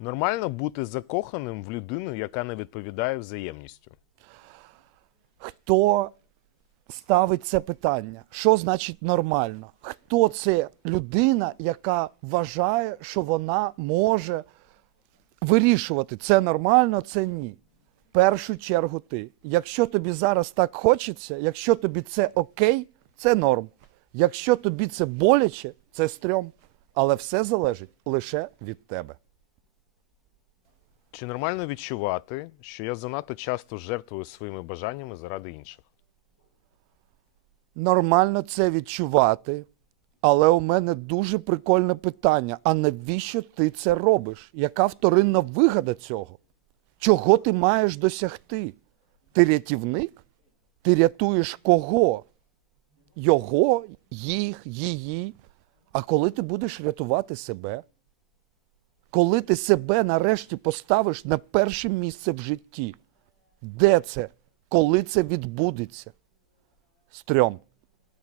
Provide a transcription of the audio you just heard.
Нормально бути закоханим в людину, яка не відповідає взаємністю. Хто ставить це питання? Що значить нормально? Хто це людина, яка вважає, що вона може вирішувати, це нормально, це ні. В першу чергу ти. Якщо тобі зараз так хочеться, якщо тобі це окей, це норм. Якщо тобі це боляче, це стрьом. Але все залежить лише від тебе. Чи нормально відчувати, що я занадто часто жертвую своїми бажаннями заради інших? Нормально це відчувати, але у мене дуже прикольне питання: а навіщо ти це робиш? Яка вторинна вигода цього? Чого ти маєш досягти? Ти рятівник? Ти рятуєш кого? Його, їх, її. А коли ти будеш рятувати себе? Коли ти себе нарешті поставиш на перше місце в житті? Де це? Коли це відбудеться? Стрьом.